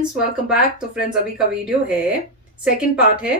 Friends, welcome back. तो friends, अभी का वीडियो है, सेकंड पार्ट है।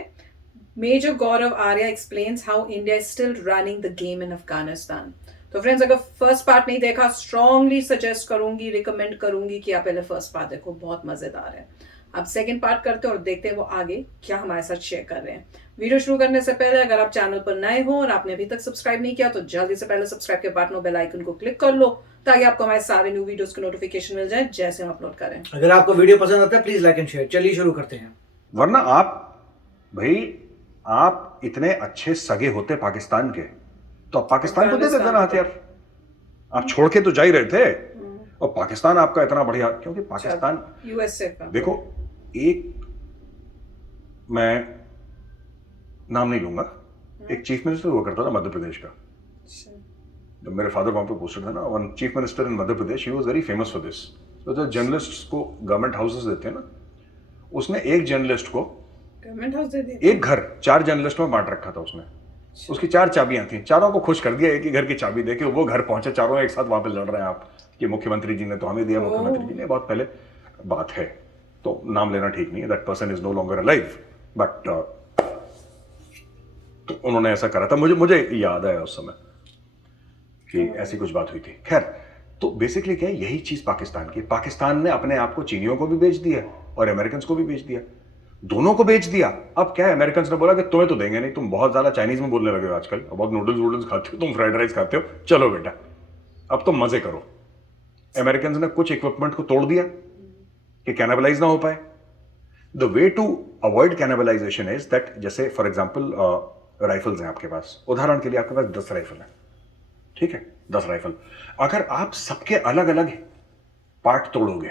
Major Gaurav Arya explains how India is still running the game in Afghanistan. तो फ्रेंड्स, अगर फर्स्ट पार्ट नहीं देखा, स्ट्रांगली सजेस्ट करूंगी, रिकमेंड करूंगी कि आप पहले फर्स्ट पार्ट देखो, बहुत मजेदार है। आप सेकंड पार्ट करते हैं और देखते हैं वो आगे क्या हमारे साथ शेयर कर रहे हैं। वीडियो शुरू करने से पहले अगर आप चैनल पर नए हो और आपने अभी तक सब्सक्राइब नहीं किया तो जल्दी से पहले सब्सक्राइब के बटन और बेल आइकन को क्लिक कर लो ताकि आपको हमारे सारे न्यू वीडियोस के नोटिफिकेशन मिल जाए जैसे हम अपलोड करें। अगर आपको वीडियो पसंद आता है प्लीज लाइक एंड शेयर। चलिए शुरू करते हैं। वरना आप इतने अच्छे सगे होते पाकिस्तान के तो आप पाकिस्तान को दे देते ना हथियार। आप छोड़ के तो जा ही रहे थे और पाकिस्तान आपका इतना बढ़िया, क्योंकि पाकिस्तान यूएसए का देखो, एक मैं नाम नहीं लूंगा, एक चीफ मिनिस्टर हुआ करता था मध्य प्रदेश का। जब मेरे फादर वहां पे पोस्टेड था ना, one chief minister in Madhya Pradesh, he was very famous for this. तो जो जर्नलिस्ट्स को गवर्नमेंट हाउसेस देते हैं ना, उसने एक जर्नलिस्ट को गवर्नमेंट हाउस दे दिया, एक घर 4 जर्नलिस्ट में बांट रखा था उसने। उसकी 4 चाबियां थी, चारों को खुश कर दिया एक ही घर की चाबी देके। वो घर पहुंचे, चारों एक साथ वहां पे लड़ रहे हैं आप कि मुख्यमंत्री जी ने तो हमें दिया, मुख्यमंत्री जी ने। बहुत पहले बात है, तो नाम लेना ठीक नहीं है, that person is no longer alive, but तो उन्होंने ऐसा करा था। मुझे याद आया उस समय कि ऐसी कुछ बात हुई थी। खैर, तो बेसिकली क्या है, यही चीज पाकिस्तान की। पाकिस्तान ने अपने आप को चीनियों को भी बेच दिया और अमेरिकन को भी बेच दिया, दोनों को बेच दिया। अब क्या है, अमेरिकन ने बोला कि तुम्हें तो देंगे नहीं, तुम बहुत ज्यादा चाइनीज में बोलने लगे हो आजकल, बहुत नूडल्स खाते हो, तुम फ्राइड राइस खाते हो, चलो बेटा अब तुम मजे करो। अमेरिकन ने कुछ इक्विपमेंट को तोड़ दिया कि कैनिबलाइज ना हो पाए। The way to avoid cannibalisation is that, जैसे फॉर एग्जाम्पल राइफल्स हैं आपके पास, उदाहरण के लिए आपके पास 10 राइफल है, ठीक है, 10 राइफल। अगर आप सबके अलग अलग पार्ट तोड़ोगे,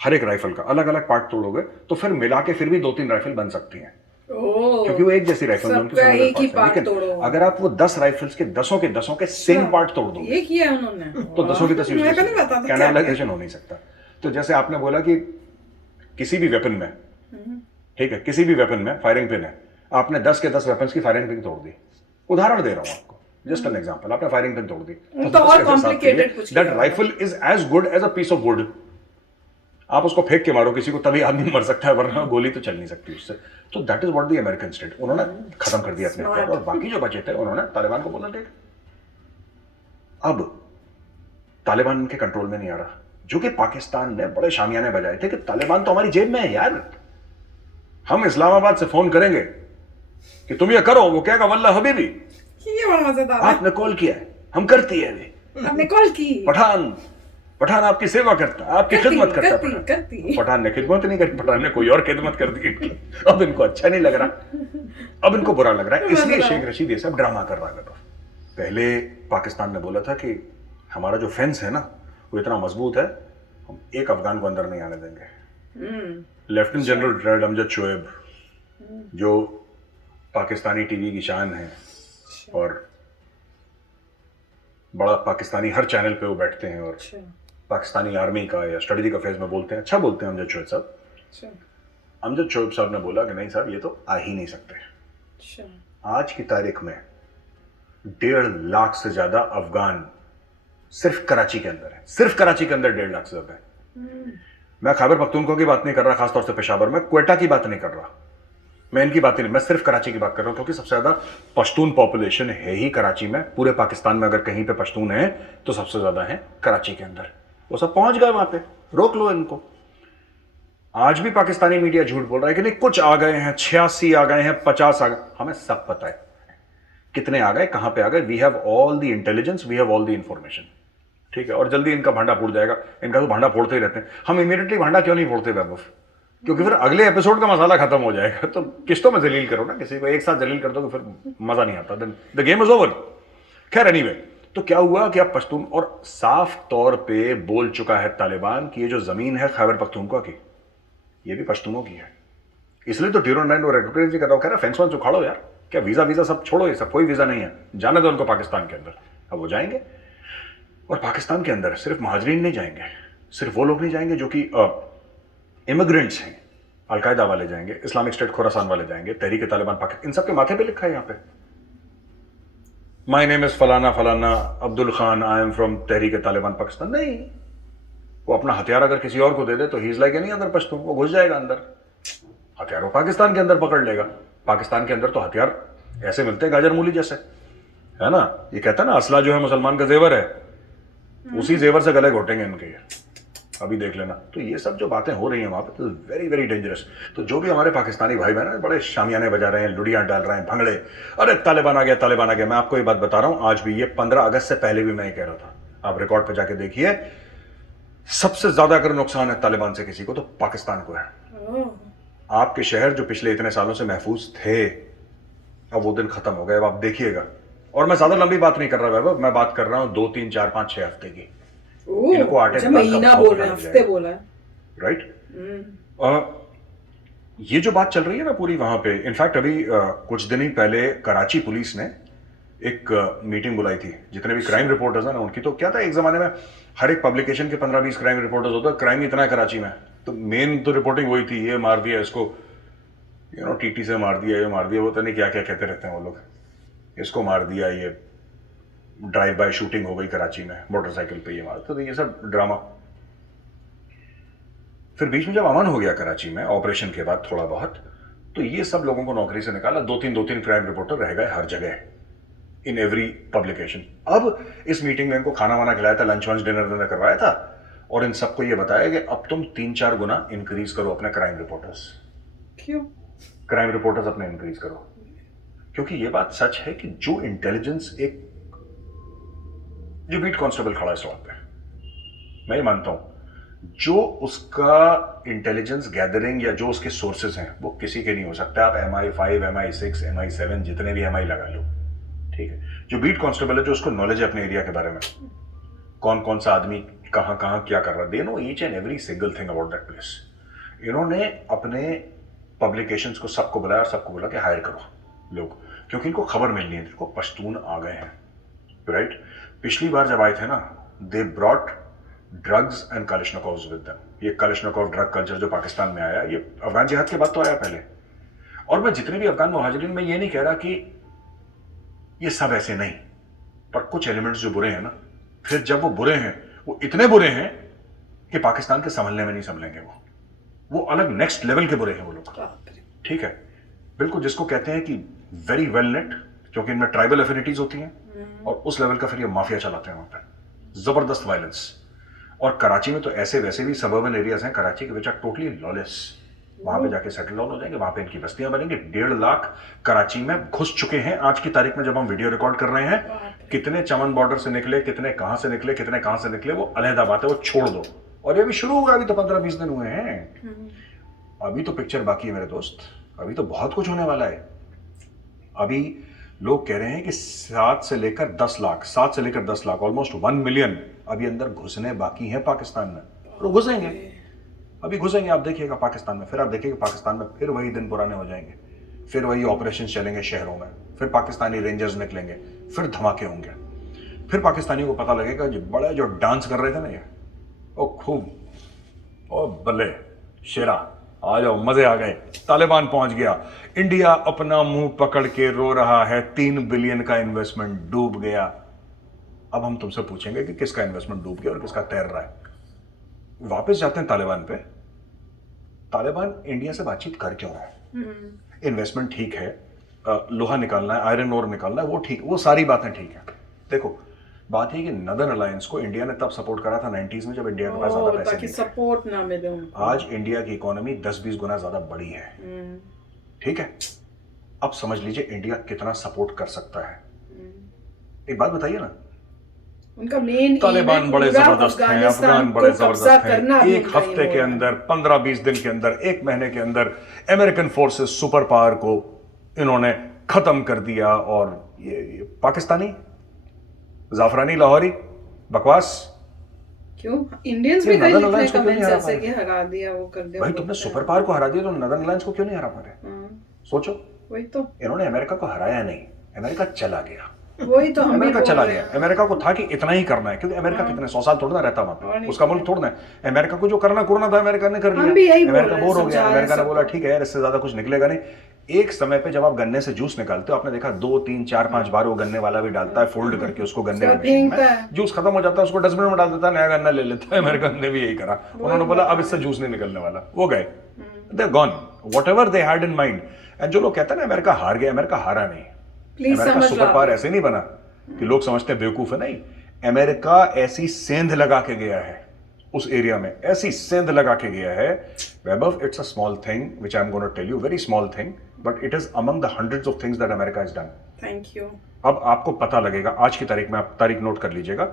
हर एक राइफल का अलग अलग पार्ट तोड़ोगे, तो फिर मिला के फिर भी 2-3 राइफल बन सकती हैं, क्योंकि वो एक जैसी राइफल है, उनके एक ही पार्ट। लेकिन अगर आप वो 10 राइफल्स के 10 के सेम पार्ट तोड़ दो, ये किया उन्होंने, तो 10 की 10 कैनिबलाइजेशन हो नहीं सकता। तो जैसे आपने बोला कि किसी भी वेपन में, ठीक है, किसी भी वेपन में फायरिंग पिन है, आपने 10 के 10 वेपन्स की फायरिंग पिन तोड़ दी। उदाहरण दे रहा हूं आपको, जस्ट एन एग्जांपल, आपने फायरिंग पिन तोड़ दी, तो और कॉम्प्लिकेटेड कुछ, that rifle is as good as a piece of wood. आप उसको फेंक के मारो किसी को, तभी आदमी मर सकता है, वरना गोली तो चल नहीं सकती उससे। तो that is what the American did. उन्होंने खत्म कर दिया अपने हथियार, और बाकी जो बचे थे उन्होंने तालिबान को बोला, देख अब तालिबान के कंट्रोल में नहीं आ रहा, जो कि पाकिस्तान ने बड़े शामियाने बजाए थे कि तालिबान तो हमारी जेब में है यार, हम इस्लामाबाद से फोन करेंगे कि तुम ये करो, वो कहेगा वल्लाह हबीबी, ये बड़ा मजेदार है, आपने कॉल किया है, हम करती है, आपने कॉल की, पठान आपकी सेवा करता है, आपकी खिदमत करता है। करती। पठान ने खिदमत नहीं करी, पठान ने कोई और खिदमत कर दी इनकी। अब इनको अच्छा नहीं लग रहा, अब इनको बुरा लग रहा है, इसलिए शेख रशीद ये सब ड्रामा कर रहा है। पहले पाकिस्तान ने बोला था कि हमारा जो फेंस है ना, वो इतना मजबूत है, हम एक अफगान को अंदर नहीं आने देंगे। Lieutenant general retired Amjad Shoaib, जो पाकिस्तानी टीवी की शान है और बड़ा पाकिस्तानी, हर चैनल पे वो बैठते हैं और पाकिस्तानी आर्मी का या स्ट्रेटेजिक अफेयर्स में बोलते हैं, अच्छा बोलते हैं अमजद शोएब साहब। अमजद शोएब साहब ने बोला कि नहीं साहब, ये तो आ ही नहीं सकते। आज की तारीख में 1.5 लाख से ज्यादा अफगान सिर्फ कराची के अंदर है, सिर्फ कराची के अंदर 1.5 लाख से ज्यादा है। मैं खैबर पख्तूनख्वा की बात नहीं कर रहा, खासतौर से पेशावर में, क्वेटा की बात नहीं कर रहा, मैं इनकी बात नहीं, मैं सिर्फ कराची की बात कर रहा हूं, क्योंकि सबसे ज्यादा पश्तून पॉपुलेशन है ही कराची में। पूरे पाकिस्तान में अगर कहीं पे पश्तून है तो सबसे ज्यादा है कराची के अंदर। वो सब पहुंच गए वहां पे, रोक लो इनको। आज भी पाकिस्तानी मीडिया झूठ बोल रहा है कि नहीं, कुछ आ गए हैं, 86 आ गए हैं, 50 आ गए, हमें सब पता है कितने आ गए, कहां पे आ गए। We have all the intelligence, we have all the information, ठीक है। और जल्दी इनका भांडा फूट जाएगा, इनका तो भांडा फोड़ते ही रहते हैं। हम इमीडिएटली भांडा क्यों नहीं फोड़ते वैभव? क्योंकि फिर अगले एपिसोड का मसाला खत्म हो जाएगा। तो किस्तों में जलील करो ना, किसी को एक साथ जलील कर दो तो फिर मजा नहीं आता, then the game is over. खैर एनीवे, तो क्या हुआ कि अब पश्तून, और साफ तौर पे बोल चुका है तालिबान कि ये जो जमीन है खैबर पख्तूनख्वा की, ये भी पश्तूनों की है। इसलिए तो ड्यूरो 9 रेगुलेटरी जी कर रहा हूं, कह रहा फेंस वेंस उखाड़ो यार, क्या वीजा सब छोड़ो, ये सब कोई वीजा नहीं है, जाने दो उनको पाकिस्तान के अंदर। अब वो जाएंगे, और पाकिस्तान के अंदर सिर्फ महाजरीन नहीं जाएंगे, सिर्फ वो लोग नहीं जाएंगे जो कि इमिग्रेंट्स हैं, अलकायदा वाले जाएंगे, इस्लामिक स्टेट खुरासान वाले जाएंगे, तहरीक तालिबान पाकिस्तान, इन सब के माथे पे लिखा है यहाँ पे, माय नेम इज फलाना फलाना Abdul Khan, I am from Tehrik Taliban Pakistan. नहीं, वो अपना हथियार अगर किसी और को दे दे तो he is like any other Pashtun, वो घुस जाएगा अंदर, हथियार वो पाकिस्तान के अंदर पकड़ लेगा। पाकिस्तान के अंदर तो हथियार ऐसे मिलते हैं गाजर मूली जैसे, है ना। ये कहता है ना असला जो है मुसलमान का जेवर है, उसी जेवर से गले घोटेंगे इनके, अभी देख लेना। तो ये सब जो बातें हो रही हैं वहां पे, तो वेरी वेरी डेंजरस। तो जो भी हमारे पाकिस्तानी भाई बहन है बड़े शामियाने बजा रहे हैं, लुड़ियां डाल रहे हैं, भंगड़े, अरे तालिबान आ गया, तालिबान आ गया। मैं आपको ये बात बता रहा हूं, आज भी, ये 15 अगस्त से पहले भी मैं ये कह रहा था, आप रिकॉर्ड पे जाके देखिए, सबसे ज्यादा अगर नुकसान है तालिबान से किसी को तो पाकिस्तान को है। आपके शहर जो पिछले इतने सालों से महफूज थे, अब वो दिन खत्म हो गए, अब आप देखिएगा। और मैं ज्यादा लंबी बात नहीं कर रहा वैभव, मैं बात कर रहा हूं 2, 3, 4, 5, 6 हफ्ते की। इनको 8 महीना बोल रहे हैं, हफ्ते बोला है, राइट। ये जो बात चल रही है ना पूरी वहां पे, इनफैक्ट अभी कुछ दिन ही पहले कराची पुलिस ने एक मीटिंग बुलाई थी, जितने भी क्राइम रिपोर्टर्स हैं ना उनकी। तो क्या था, एक जमाने में हर एक पब्लिकेशन के 15-20 क्राइम रिपोर्टर्स होता है, क्राइम इतना है कराची में, तो मेन तो रिपोर्टिंग वही थी, ये मार दिया इसको, टीटी से मार दिया, ये मार दिया, वो तो नहीं क्या क्या कहते रहते हैं वो लोग, इसको मार दिया, ये ड्राइव बाय शूटिंग हो गई कराची में, मोटरसाइकिल पे ये मार, तो ये सब ड्रामा। फिर बीच में जब अमन हो गया कराची में ऑपरेशन के बाद थोड़ा बहुत, तो ये सब लोगों को नौकरी से निकाला, 2-3 क्राइम रिपोर्टर रह गए हर जगह, इन एवरी पब्लिकेशन। अब इस मीटिंग में इनको खाना वाना खिलाया था, लंच वंच डिनर करवाया था, और इन सबको ये बताया कि अब तुम 3-4 गुना इंक्रीज करो अपने क्राइम रिपोर्टर्स। क्यों क्राइम रिपोर्टर्स अपने इंक्रीज करो? क्योंकि ये बात सच है कि जो इंटेलिजेंस, एक जो बीट कांस्टेबल खड़ा है सड़क पे, मैं ये मानता हूं, जो उसका इंटेलिजेंस गैदरिंग या जो उसके सोर्सेज हैं वो किसी के नहीं हो सकते। आप MI5, MI6, MI7 जितने भी MI लगा लो, ठीक है। जो बीट कांस्टेबल है, जो उसको नॉलेज है अपने एरिया के बारे में, कौन कौन सा आदमी कहां कहां क्या कर रहा है, they know each and every single thing about that place. इन्होंने अपने पब्लिकेशंस को सबको बुलाया और सबको बोला कि हायर करो लोग, क्योंकि इनको खबर मिलनी है, इनको पश्तून आ गए हैं, राइट। पिछली बार जब आए थे ना, they brought drugs and Kalashnikovs with them. ये कलिश्निकोव ड्रग कल्चर जो पाकिस्तान में आया, ये अफगान जिहाद के बाद तो आया पहले। और मैं जितने भी अफगान मुहाजिरीन, मैं ये नहीं कह रहा कि ये सब ऐसे नहीं, पर कुछ एलिमेंट्स जो बुरे हैं ना, फिर जब वो बुरे हैं, वो इतने बुरे हैं कि पाकिस्तान के संभलने में नहीं संभलेंगे, वो अलग नेक्स्ट लेवल के बुरे हैं वो लोग, ठीक है। बिल्कुल, जिसको कहते हैं कि वेरी वेल नेट, क्योंकि इनमें ट्राइबल एफिनिटीज होती हैं, और उस लेवल का फिर ये माफिया चलाते हैं वहां पर, जबरदस्त वायलेंस। और कराची में तो ऐसे वैसे भी सबर्बन एरियाज हैं कराची के, विच आर टोटली लॉलेस, वहां पे जाके सेटल डाउन हो जाएंगे, वहां पे इनकी बस्तियां बनेंगी। 1.5 लाख कराची में घुस चुके हैं आज की तारीख में, जब हम वीडियो रिकॉर्ड कर रहे हैं। कितने चमन बॉर्डर से निकले, कितने कहां से निकले, कितने कहां से निकले, वो अलहदा बात है, वो छोड़ दो। और ये अभी शुरू होगा, अभी तो 15-20 दिन हुए हैं, अभी तो पिक्चर बाकी है मेरे दोस्त, अभी तो बहुत कुछ होने वाला है। अभी लोग कह रहे हैं कि 7 से लेकर 10 लाख, ऑलमोस्ट 1 मिलियन अभी अंदर घुसने बाकी हैं पाकिस्तान में, और घुसेंगे, अभी घुसेंगे। आप देखिएगा पाकिस्तान में, फिर आप देखिएगा पाकिस्तान में फिर वही दिन पुराने हो जाएंगे, फिर वही ऑपरेशन चलेंगे शहरों में, फिर पाकिस्तानी रेंजर्स निकलेंगे, फिर धमाके होंगे, फिर पाकिस्तानियों को पता लगेगा जो बड़े जो डांस कर रहे थे ना ये, ओ खूब, ओ बल्ले शेरा, आ जाओ, मजे आ गए, तालिबान पहुंच गया, इंडिया अपना मुंह पकड़ के रो रहा है, 3 बिलियन का इन्वेस्टमेंट डूब गया। अब हम तुमसे पूछेंगे कि किसका इन्वेस्टमेंट डूब गया और किसका तैर रहा है। वापस जाते हैं तालिबान पे। तालिबान इंडिया से बातचीत कर क्यों रहा है? इन्वेस्टमेंट ठीक है, लोहा निकालना है, आयरन ओर निकालना है, वो ठीक, वो सारी बातें ठीक है। देखो, बात है कि नदर्न अलायंस को इंडिया ने तब सपोर्ट करा था 90s में, जब इंडिया के पास ज्यादा पैसे नहीं थे, सपोर्ट ना मिले। आज इंडिया की इकोनॉमी 10-20 गुना ज्यादा बड़ी है, ठीक है। अब समझ लीजिए इंडिया कितना सपोर्ट कर सकता है। एक बात बताइए ना, उनका मेन तालिबान बड़े जबरदस्त हैं, अफगान बड़े जबरदस्त हैं, एक हफ्ते के अंदर, 15-20 दिन के अंदर, 1 महीने के अंदर अमेरिकन फोर्सेस सुपर पावर को इन्होंने खत्म कर दिया। और ये पाकिस्तानी जाफरानी लाहौरी बकवास क्यों? इंडियंस भी कई लिखने कमेंट्स ऐसे कि हरा दिया, वो कर दिया। भाई तुमने सुपर पावर को हरा दिया तो नदर्न अलायंस को क्यों नहीं हरा पा रहे? सोचो, वही तो, इन्होंने अमेरिका को हराया नहीं, अमेरिका चला गया, वही तो अमेरिका चला गया। अमेरिका को था कि इतना ही करना है, क्योंकि अमेरिका कितने 100 साल थोड़ा ना रहता वहां पे, उसका मुल्क थोड़ा है। अमेरिका को जो करना था अमेरिका ने कर लिया, अमेरिका बोर हो गया, अमेरिका ने बोला ठीक है यार इससे ज्यादा कुछ निकलेगा नहीं, एक समय पे जब आप गन्ने से जूस निकालते हो, आपने देखा 2 3 4 5 बार वो गन्ने वाला भी डालता है, फोल्ड करके उसको गन्ने में मशीन में, जूस खत्म हो जाता है, उसको डस्टबिन में डाल देता है, नया गन्ना ले लेता है। अमेरिकन ने भी यही करा। उन्होंने बोला अब इससे जूस नहीं निकलने वाला, वो गए, दे gone whatever they had in mind. And जो लोग कहते हैं ना अमेरिका हार गया, अमेरिका हारा नहीं। अमेरिका सुपर पावर ऐसे नहीं बना कि लोग समझते हैं बेवकूफ है, नहीं। अमेरिका ऐसी सेंध लगा के गया है उस एरिया में, ऐसी सेंध लगा के गया है। Vaibhav, it's a small thing which I am gonna tell you, very small thing, but it is among the hundreds of things that America has done. Thank you. अब आपको पता लगेगा, आज की तारीख में, आप तारीख नोट कर लीजिएगा,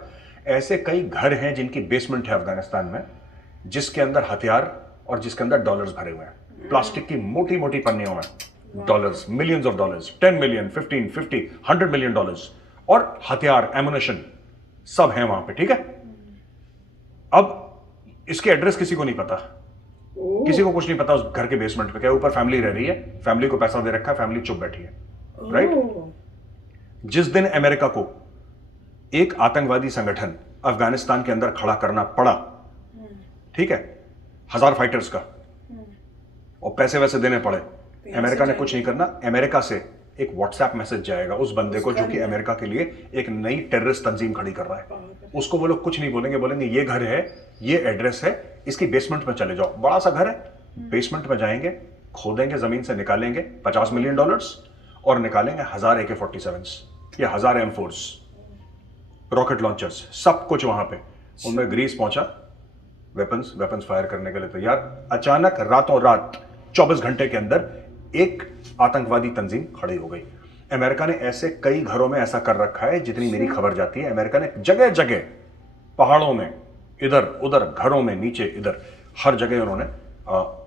ऐसे कई घर हैं जिनकी बेसमेंट है अफगानिस्तान में, जिसके अंदर हथियार और जिसके अंदर डॉलर्स भरे हुए हैं, प्लास्टिक की मोटी मोटी पन्नियों में dollars, millions of dollars, 10 million, 15, 50, 100 million dollars, और हथियार, एमुनेशन सब है वहां पे, ठीक है। अब इसके एड्रेस किसी को नहीं पता, किसी को कुछ नहीं पता उस घर के बेसमेंट पे क्या, ऊपर फैमिली रह रही है, फैमिली को पैसा दे रखा है, फैमिली चुप बैठी है, राइट। जिस दिन अमेरिका को एक आतंकवादी संगठन अफगानिस्तान के अंदर खड़ा करना पड़ा, ठीक है, 1000 फाइटर्स का, और पैसे वैसे देने पड़े, अमेरिका ने कुछ नहीं करना। अमेरिका से एक व्हाट्सएप मैसेज जाएगा उस बंदे को जो कि अमेरिका के लिए एक नई टेररिस्ट तंजीम खड़ी कर रहा है, उसको वो लोग कुछ नहीं बोलेंगे, बोलेंगे ये घर है, ये एड्रेस है, इसकी बेसमेंट में चले जाओ, बड़ा सा घर है, बेसमेंट में जाएंगे, खोदेंगे, जमीन से निकालेंगे $50 मिलियन और निकालेंगे 1000 AK-47s या 1000 M4s, रॉकेट लॉन्चर्स, सब कुछ वहां पे, उनमें ग्रीस पहुंचा, वेपन्स फायर करने के लिए तैयार। अचानक रातों रात 24 घंटे के अंदर एक आतंकवादी तंजीम खड़ी हो गई। अमेरिका ने ऐसे कई घरों में ऐसा कर रखा है, जितनी मेरी खबर जाती है, अमेरिका ने जगह जगह, पहाड़ों में, इधर उधर, घरों में, नीचे, इधर, हर जगह उन्होंने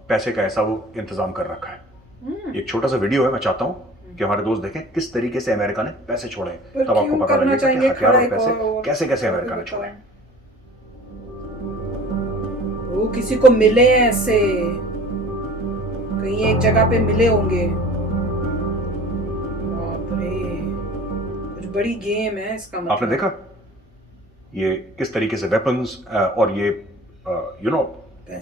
पैसे का ऐसा वो इंतजाम कर रखा है। एक छोटा सा वीडियो है, मैं चाहता हूं कि हमारे दोस्त देखें किस तरीके से अमेरिका ने पैसे छोड़े, तब आपको पता लगेगा कि हथियार और पैसे कैसे कैसे अमेरिका ने छोड़े। वो किसी को मिले ऐसे, कहीं एक जगह पे मिले होंगे। बाप रे, कुछ बड़ी गेम है इसका मतलब। आपने देखा ये किस तरीके से वेपन्स और ये यू नो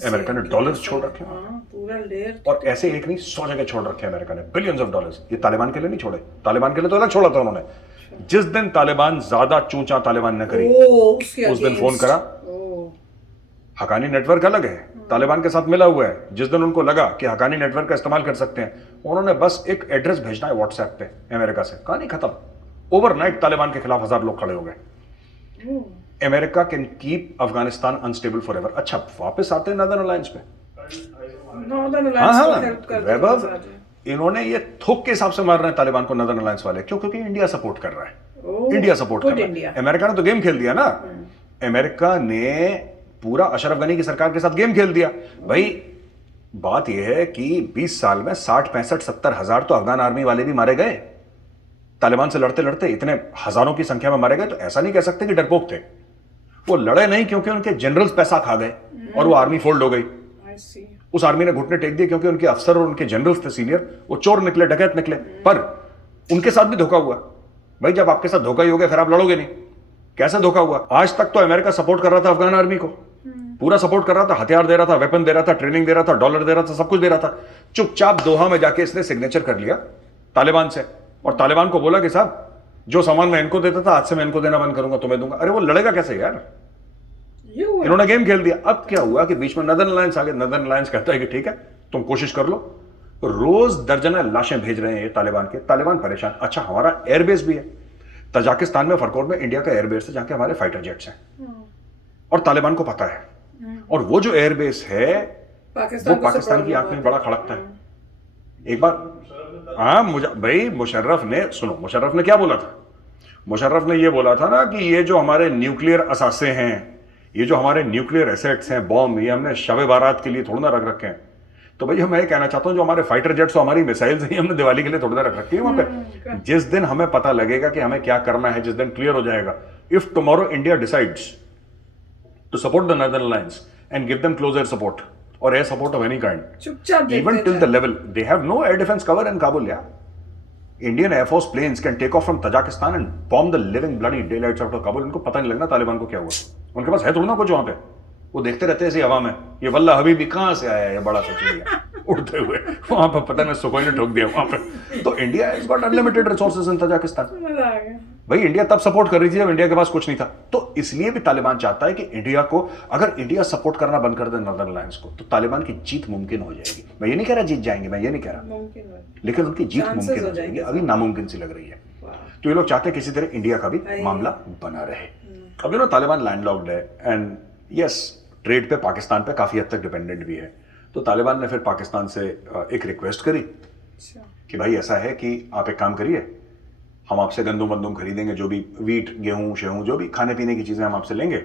अमेरिका ने डॉलर्स छोड़ रखे हैं, पूरा लेयर, और ऐसे एक नहीं 100 जगह छोड़ रखे हैं अमेरिका ने, बिलियंस ऑफ डॉलर्स। ये तालिबान के लिए नहीं छोड़े, तालिबान के लिए तो अलग छोड़ा था उन्होंने। जिस दिन तालिबान ज्यादा चूंचा तालिबान ने करी, उस दिन फोन करा। हकानी नेटवर्क अलग है, तालिबान के साथ मिला हुआ है। जिस दिन उनको लगा कि हकानी नेटवर्क का इस्तेमाल कर सकते हैं, उन्होंने बस एक एड्रेस भेजना है व्हाट्सएप पे अमेरिका से, कहानी खत्म। ओवरनाइट तालिबान के खिलाफ 1000 लोग खड़े हो गए। America can keep Afghanistan unstable for ever. अच्छा, वापस आते हैं नॉर्दर्न अलायंस पे। वैभव, इन्होंने ये थोक के हिसाब से मार रहे हैं तालिबान को नॉर्दर्न अलायंस वाले, क्यों? क्योंकि इंडिया सपोर्ट कर रहा है। इंडिया सपोर्ट कर रहा है। अमेरिका ने तो गेम खेल दिया ना। अमेरिका ने पूरा अशरफ गनी की सरकार के साथ गेम खेल दिया। भाई बात यह है कि 20 साल में 60, 65, 70 हजार तो अफगान आर्मी वाले भी मारे गए। तालिबान से लड़ते लड़ते इतने हजारों की संख्या में मारे गए, तो ऐसा नहीं कह सकते कि डरपोक थे। वो लड़े नहीं क्योंकि उनके जनरल्स पैसा खा गए और वो आर्मी फोल्ड हो गई। उस आर्मी ने घुटने टेक दिए क्योंकि उनके अफसर और उनके जनरल्स थे सीनियर, वो चोर निकले, डकैत निकले। पर उनके साथ भी धोखा हुआ। भाई जब आपके साथ धोखा ही हो गया, फिर आप लड़ोगे नहीं। कैसे धोखा हुआ? आज तक तो अमेरिका सपोर्ट कर रहा था अफगान आर्मी को, पूरा सपोर्ट कर रहा था, हथियार दे रहा था, वेपन दे रहा था, ट्रेनिंग दे रहा था, डॉलर दे रहा था, सब कुछ दे रहा था। चुपचाप दोहा में जाके इसने सिग्नेचर कर लिया तालिबान से, और तालिबान को बोला कि साहब जो सामान मैं इनको देता था, आज से मैं इनको देना बंद करूंगा, तुम्हें दूंगा। अरे वो लड़ेगा कैसे यार? इन्होंने गेम खेल दिया। अब क्या हुआ कि बीच में नॉर्दर्न अलायंस आ गया। नॉर्दर्न अलायंस कहता है कि ठीक है, तुम कोशिश कर लो। रोज दर्जन लाशें भेज रहे हैं ये तालिबान के। तालिबान परेशान। अच्छा, हमारा एयरबेस भी है तजाकिस्तान में, फरकोट में, इंडिया का एयरबेस है, जहां के हमारे फाइटर जेट्स हैं, और तालिबान को पता है। और वो जो एयरबेस है वो पाकिस्तान की आंख में बड़ा खड़कता है। एक बार हाँ, भाई मुशर्रफ ने, सुनो, मुशर्रफ ने क्या बोला था? मुशर्रफ ने ये बोला था ना कि ये जो हमारे न्यूक्लियर असासे हैं, ये जो हमारे न्यूक्लियर एसेट्स हैं, बॉम्ब, ये हमने शब बारात के लिए थोड़ा ना रख रखे हैं। तो भाई मैं ये कहना चाहता हूं, जो हमारे फाइटर जेट्स और हमारी मिसाइल्स हैं, हमने दिवाली के लिए थोड़ा ना रख रखी है वहां पे। जिस दिन हमें पता लगेगा कि हमें क्या करना है, जिस दिन क्लियर हो जाएगा, if tomorrow India decides to support the northern alliance and give them closer support or air support of any kind, चुपचाप even till the level they have no air defense cover in Kabul. Yeah, Indian Air Force planes can take off from Tajikistan and bomb the living bloody daylights out of Kabul. इनको पता नहीं लगना तालिबान को क्या हुआ। उनके पास है थोड़ा ना कुछ वहां पे, वो देखते रहते हैं ऐसी हवा में, ये वल्ला हबीबी कहां से आया है, ये बड़ा सोच लिया। उड़ते हुए वहां पर, पता नहीं सुखोई ने ठोक दिया वहां पर। तो India has got unlimited resources in Tajikistan. मजा आ गया। भाई इंडिया तब सपोर्ट कर रही थी जब इंडिया के पास कुछ नहीं था। तो इसलिए भी तालिबान चाहता है कि इंडिया को, अगर इंडिया सपोर्ट करना बंद कर दे नॉर्दर्न अलायंस को, तो तालिबान की जीत मुमकिन हो जाएगी। मैं ये नहीं कह रहा जीत जाएंगे, मैं ये नहीं कह रहा, मुमकिन है। लेकिन उनकी जीत Chances मुमकिन हो हो जाएगी, जाएंगे। अभी नामुमकिन सी लग रही है। वाह। तो ये लोग चाहते हैं किसी तरह इंडिया का भी मामला बना रहे। अब यू नो तालिबान लैंडलॉक्ड है एंड यस ट्रेड पे पाकिस्तान पे काफी हद तक डिपेंडेंट भी है। तो तालिबान ने फिर पाकिस्तान से एक रिक्वेस्ट करी कि भाई ऐसा है कि आप एक काम करिए, हम आपसे गंदुम वंदुम खरीदेंगे, जो भी वीट गेहूं शेहूं जो भी खाने पीने की चीजें हम आपसे लेंगे,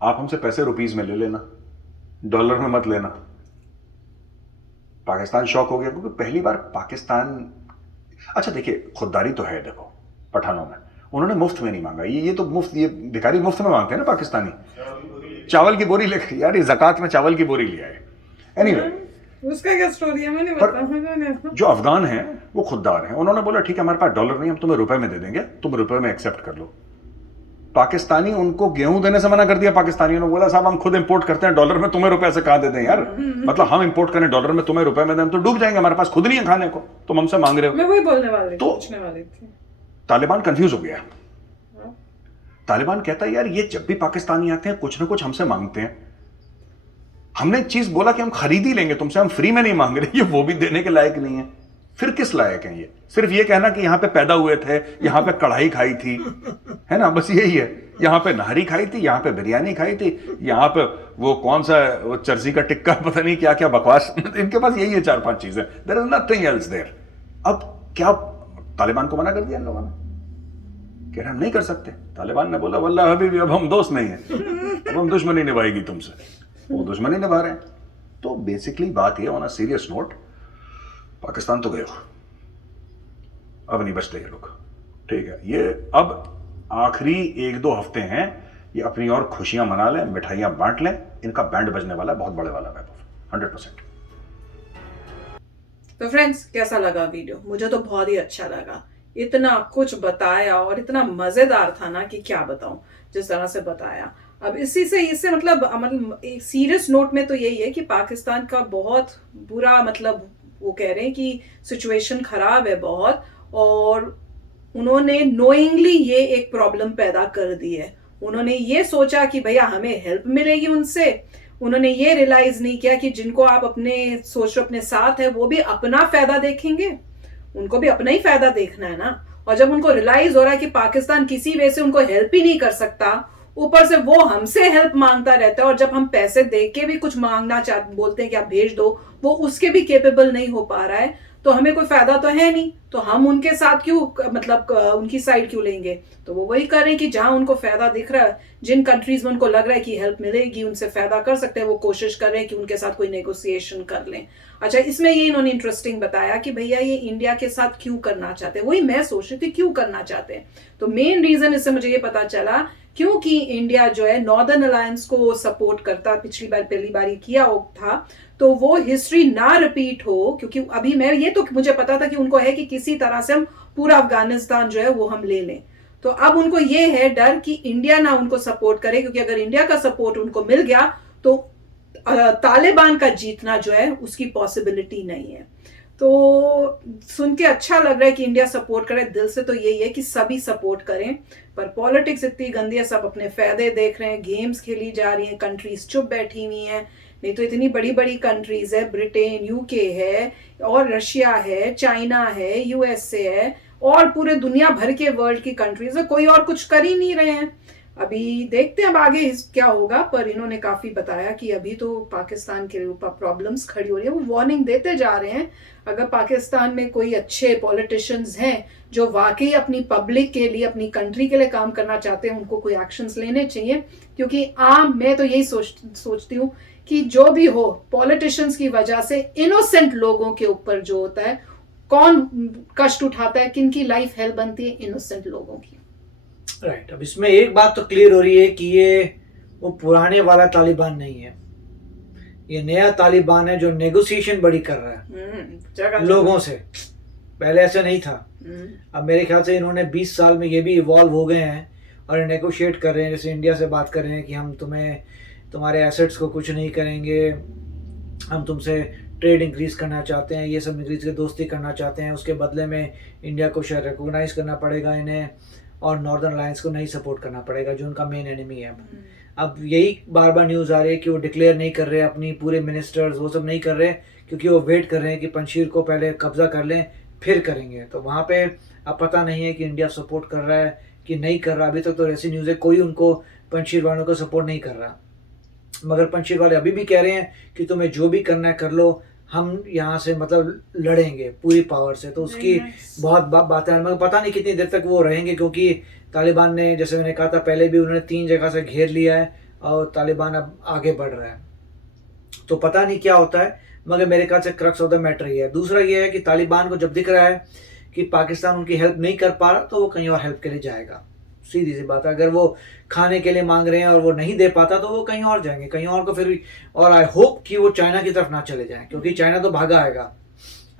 आप हमसे पैसे रुपीज में ले लेना, डॉलर में मत लेना। पाकिस्तान शॉक हो गया क्योंकि पहली बार पाकिस्तान, अच्छा देखिए खुददारी तो है, देखो पठानों में उन्होंने मुफ्त में नहीं मांगा, ये तो मुफ्त, ये भिखारी मुफ्त में मांगते हैं ना पाकिस्तानी। चावल की बोरी लेकर, यार ये ज़कात में चावल की बोरी लिया है। एनीवे उसका क्या स्टोरी है मैंने बताया। जो अफगान हैं वो खुददार हैं, उन्होंने बोला ठीक है हमारे पास डॉलर नहीं, हम तुम्हें रुपए में दे देंगे, तुम रुपए में एक्सेप्ट कर लो। पाकिस्तानी उनको गेहूं देने से मना कर दिया। पाकिस्तानियों ने बोला साहब हम खुद इंपोर्ट करते हैं डॉलर में, तुम्हें रुपए से कहां दे दें यार, मतलब हम इंपोर्ट करें डॉलर में, तुम्हें रुपए में दें, हम तो डूब जाएंगे, हमारे पास खुद नहीं है खाने को, तुम हमसे मांग रहे हो। मैं वही बोलने वाली तो पूछने वाली थी। तालिबान कंफ्यूज हो गया। तालिबान कहता है यार ये जब भी पाकिस्तानी आते हैं कुछ ना कुछ हमसे मांगते हैं, हमने एक चीज बोला कि हम खरीद ही लेंगे तुमसे, हम फ्री में नहीं मांग रहे, ये वो भी देने के लायक नहीं है। फिर किस लायक है ये? सिर्फ ये कहना कि यहां पे पैदा हुए थे, यहां पे कढ़ाई खाई थी, है ना, बस यही है। यहां पे नहरी खाई थी, यहां पे बिरयानी खाई थी, यहां पे वो कौन सा वो चर्सी का टिक्का, पता नहीं क्या क्या बकवास, इनके पास यही है 4-5 चीजें, there is nothing else there. अब क्या तालिबान को मना कर दिया इन लोगों ने, कह रहे हम नहीं कर सकते। तालिबान ने बोला वल्लाह हबीबी अब हम दोस्त नहीं है, अब हम दुश्मनी निभाएगी तुमसे, वो दुश्मनी निभा रहे हैं। तो बेसिकली बात ये, on a serious note, Pakistan तो गए हो, अब नहीं बचते ये लोग, ठीक है। ये अब आखिरी 1-2 हफ्ते हैं, ये अपनी और खुशियां मना लें, मिठाइयां बांट लें, इनका बैंड बजने वाला है बहुत बड़े वाला वैभव, 100%। तो फ्रेंड्स कैसा लगा वीडियो? मुझे तो बहुत ही अच्छा लगा, इतना कुछ बताया और इतना मजेदार था ना कि क्या बताऊं, जिस तरह से बताया। अब इससे मतलब एक सीरियस नोट में तो यही है कि पाकिस्तान का बहुत बुरा, मतलब वो कह रहे हैं कि सिचुएशन खराब है बहुत, और उन्होंने नोइंगली ये एक प्रॉब्लम पैदा कर दी है। उन्होंने ये सोचा कि भैया हमें हेल्प मिलेगी उनसे, उन्होंने ये रियलाइज नहीं किया कि जिनको आप अपने सोच अपने साथ है वो भी अपना फायदा देखेंगे, उनको भी अपना ही फायदा देखना है ना। और जब उनको रियलाइज हो रहा है कि पाकिस्तान किसी वे से उनको हेल्प ही नहीं कर सकता, ऊपर से वो हमसे हेल्प मांगता रहता है, और जब हम पैसे दे के भी कुछ मांगना बोलते हैं कि आप भेज दो, वो उसके भी केपेबल नहीं हो पा रहा है, तो हमें कोई फायदा तो है नहीं, तो हम उनके साथ क्यों, मतलब उनकी साइड क्यों लेंगे। तो वो वही कर रहे हैं कि जहां उनको फायदा दिख रहा है, जिन कंट्रीज में उनको लग रहा है कि हेल्प मिलेगी, उनसे फायदा कर सकते हैं, वो कोशिश कर रहे हैं कि उनके साथ कोई नेगोशिएशन कर लें। अच्छा, इसमें ये इन्होंने इंटरेस्टिंग बताया कि भैया ये इंडिया के साथ क्यों करना चाहते हैं, वही मैं सोच रही थी क्यों करना चाहते हैं। तो मेन रीजन इससे मुझे ये पता चला क्योंकि इंडिया जो है नॉर्दर्न अलायंस को सपोर्ट करता, पिछली बार पहली बार ही किया था, तो वो हिस्ट्री ना रिपीट हो, क्योंकि अभी मैं ये तो मुझे पता था कि उनको है कि किसी तरह से हम पूरा अफगानिस्तान जो है वो हम ले लें। तो अब उनको ये है डर कि इंडिया ना उनको सपोर्ट करे, क्योंकि अगर इंडिया का सपोर्ट उनको मिल गया तो तालिबान का जीतना जो है उसकी पॉसिबिलिटी नहीं है। तो सुन के अच्छा लग रहा है कि इंडिया सपोर्ट करे, दिल से तो यही है कि सभी सपोर्ट करें, पर पॉलिटिक्स इतनी गंदी है, सब अपने फायदे देख रहे हैं, गेम्स खेली जा रही हैं, कंट्रीज चुप बैठी हुई हैं। नहीं तो इतनी बड़ी बड़ी कंट्रीज है, ब्रिटेन, यूके है, और रशिया है, चाइना है, यूएसए है, और पूरे दुनिया भर के वर्ल्ड की कंट्रीज है, कोई और कुछ कर ही नहीं रहे हैं। अभी देखते हैं अब आगे क्या होगा, पर इन्होंने काफी बताया कि अभी तो पाकिस्तान के ऊपर प्रॉब्लम्स खड़ी हो रही है, वो वार्निंग देते जा रहे हैं। अगर पाकिस्तान में कोई अच्छे पॉलिटिशियंस हैं जो वाकई अपनी पब्लिक के लिए, अपनी कंट्री के लिए काम करना चाहते हैं, उनको कोई एक्शंस लेने चाहिए, क्योंकि मैं तो यही सोचती हूँ कि जो भी हो, पॉलिटिशियंस की वजह से इनोसेंट लोगों के ऊपर जो होता है, कौन कष्ट उठाता है, किनकी लाइफ हेल बनती है, इनोसेंट लोगों की। राइट। अब इसमें एक बात तो क्लियर हो रही है कि ये वो पुराने वाला तालिबान नहीं है, ये नया तालिबान है जो नेगोशिएशन बड़ी कर रहा है लोगों से। पहले ऐसा नहीं था। अब मेरे ख्याल से इन्होंने 20 साल में ये भी इवॉल्व हो गए हैं और नेगोशिएट कर रहे हैं। जैसे इंडिया से बात कर रहे हैं कि हम तुम्हारे एसेट्स को कुछ नहीं करेंगे, हम तुमसे ट्रेड इंक्रीज करना चाहते हैं, ये सब इंक्रीज के दोस्ती करना चाहते हैं, उसके बदले में इंडिया को शायद रिकॉग्नाइज करना पड़ेगा इन्हें, और नॉर्दर्न अलायंस को नहीं सपोर्ट करना पड़ेगा जो उनका मेन एनिमी है। अब यही बार बार न्यूज़ आ रही है कि वो डिक्लेयर नहीं कर रहे अपनी पूरे मिनिस्टर्स, वो सब नहीं कर रहे क्योंकि वो वेट कर रहे हैं कि पंजशीर को पहले कब्जा कर लें फिर करेंगे। तो वहाँ पे अब पता नहीं है कि इंडिया सपोर्ट कर रहा है कि नहीं कर रहा। अभी तक तो ऐसी न्यूज़ है कोई उनको पंजशीर वालों को सपोर्ट नहीं कर रहा, मगर पंजशीर वाले अभी भी कह रहे हैं कि तुम्हें जो भी करना है कर लो, हम यहाँ से मतलब लड़ेंगे पूरी पावर से। तो उसकी बहुत बातें, मगर पता नहीं कितनी देर तक वो रहेंगे, क्योंकि तालिबान ने, जैसे मैंने कहा था पहले भी, उन्होंने 3 जगह से घेर लिया है और तालिबान अब आगे बढ़ रहा है। तो पता नहीं क्या होता है, मगर मेरे ख्याल से क्रक्स ऑफ द मैटर ये है। दूसरा ये है कि तालिबान को जब दिख रहा है कि पाकिस्तान उनकी हेल्प नहीं कर पा रहा तो वो कहीं और हेल्प के लिए जाएगा। सीधी सी बात है, अगर वो खाने के लिए मांग रहे हैं और वो नहीं दे पाता तो वो कहीं और जाएंगे, कहीं और को फिर भी। और आई होप कि वो चाइना की तरफ ना चले जाएं, क्योंकि चाइना तो भागा आएगा।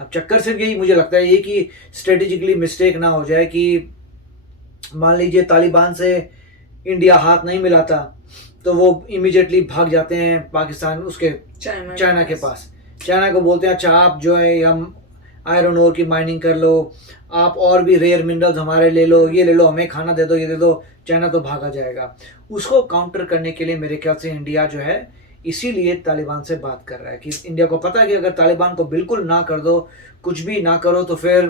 अब चक्कर सिर्फ यही मुझे लगता है, ये कि स्ट्रेटेजिकली मिस्टेक ना हो जाए कि मान लीजिए तालिबान से इंडिया हाथ नहीं मिलाता तो वो इमीडिएटली भाग जाते हैं पाकिस्तान, उसके चाइना के पास। चाइना को बोलते हैं अच्छा आप जो है हम आयरन ओर की माइनिंग कर लो, आप और भी रेयर मिनरल्स हमारे ले लो, ये ले लो, हमें खाना दे दो, ये दे दो। चाइना तो भागा जाएगा। उसको काउंटर करने के लिए मेरे ख्याल से इंडिया जो है इसीलिए तालिबान से बात कर रहा है कि इंडिया को पता है कि अगर तालिबान को बिल्कुल ना कर दो, कुछ भी ना करो, तो फिर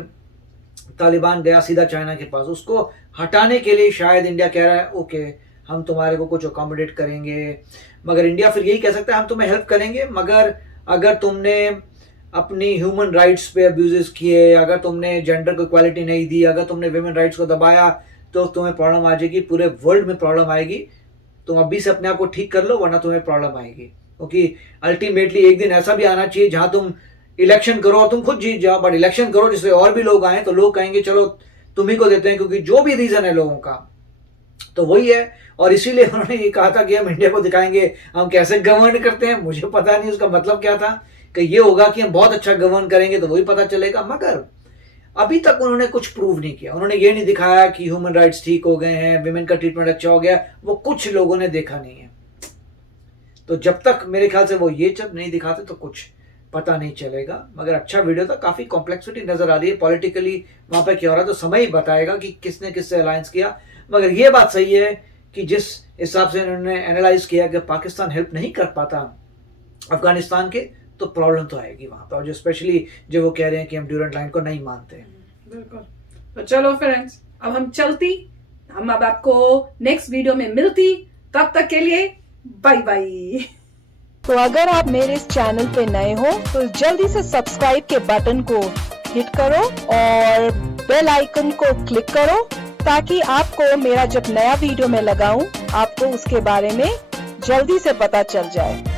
तालिबान गया सीधा चाइना के पास। उसको हटाने के लिए शायद इंडिया कह रहा है ओके हम तुम्हारे को कुछ अकोमोडेट करेंगे, मगर इंडिया फिर यही कह सकता है हम तुम्हें हेल्प करेंगे, मगर अगर तुमने अपनी ह्यूमन राइट्स पे अब्यूजेस किए, अगर तुमने जेंडर को इक्वालिटी नहीं दी, अगर तुमने वुमेन राइट्स को दबाया, तो तुम्हें प्रॉब्लम आ जाएगी, पूरे वर्ल्ड में प्रॉब्लम आएगी। तुम अभी से अपने आप को ठीक कर लो वरना तुम्हें प्रॉब्लम आएगी। क्योंकि अल्टीमेटली एक दिन ऐसा भी आना चाहिए जहां तुम इलेक्शन करो और तुम खुद जीत जाओ, बट इलेक्शन करो जिससे और भी लोग आए तो लोग कहेंगे चलो तुम्ही को देते हैं, क्योंकि जो भी रीजन है लोगों का तो वही है। और इसीलिए उन्होंने ये कहा था कि हम इंडिया को दिखाएंगे हम कैसे गवर्न करते हैं। मुझे पता नहीं उसका मतलब क्या था, कि ये होगा कि हम बहुत अच्छा गवर्न करेंगे तो वही पता चलेगा, मगर अभी तक उन्होंने कुछ प्रूव नहीं किया। उन्होंने ये नहीं दिखाया कि ह्यूमन राइट्स ठीक हो गए हैं, विमेन का ट्रीटमेंट अच्छा हो गया, वो कुछ लोगों ने देखा नहीं है। तो जब तक मेरे ख्याल से वो ये सब नहीं दिखाते तो कुछ पता नहीं चलेगा। मगर अच्छा वीडियो था, काफी कॉम्प्लेक्सिटी नजर आ रही है पॉलिटिकली वहां पर क्या हो रहा है, तो समय ही बताएगा कि किसने किससे अलायंस किया। मगर ये बात सही है कि जिस हिसाब से उन्होंने एनालाइज किया कि पाकिस्तान हेल्प नहीं कर पाता अफगानिस्तान के, तो प्रॉब्लम तो आएगी वहां पर, और जो स्पेशली जो वो कह रहे हैं कि हम ड्यूरेंट लाइन को नहीं मानते। बिल्कुल। तो चलो फ्रेंड्स, अब हम चलती, हम अब आपको नेक्स्ट वीडियो में मिलती, तब तक के लिए बाय बाय। तो अगर आप मेरे इस चैनल पे नए हो तो जल्दी से सब्सक्राइब के बटन को हिट करो और बेल आइकन को क्लिक करो, ताकि आपको मेरा जब नया वीडियो मैं लगाऊं आपको उसके बारे में जल्दी से पता चल जाए।